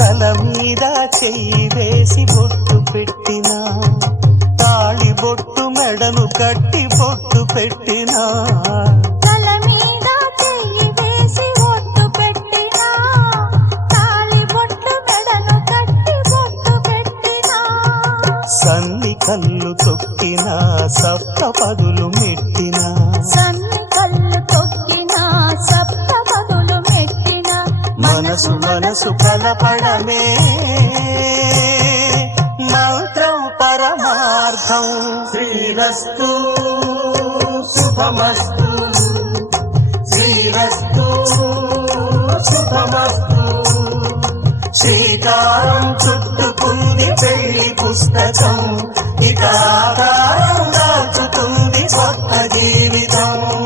తల మీద చెయ్యి వేసి బొట్టు పెట్టినా, తాళి బొట్టు మెడను కట్టి బొట్టు పెట్టినా, తల మీద చెయ్యి వేసి బొట్టు పెట్టినా, తాళి బొట్టు మెడను కట్టి బొట్టు పెట్టినా, సన్ని కళ్ళు తొక్కినా సప్త పదులు మెట్టినా, సన్ని కళ్ళు తొక్కినా సప్త పదులు మెట్టినా, మనసు మనసు కలపడమే మంత్రం పరమార్థం. శ్రీరస్తు శుభమస్తు, శ్రీరస్తు శుభమస్తు. శ్రీకారం చుట్టుకుంది పెళ్లి పుస్తకం, ఇక ఆకారం దాచుతుంది కొత్త జీవితం.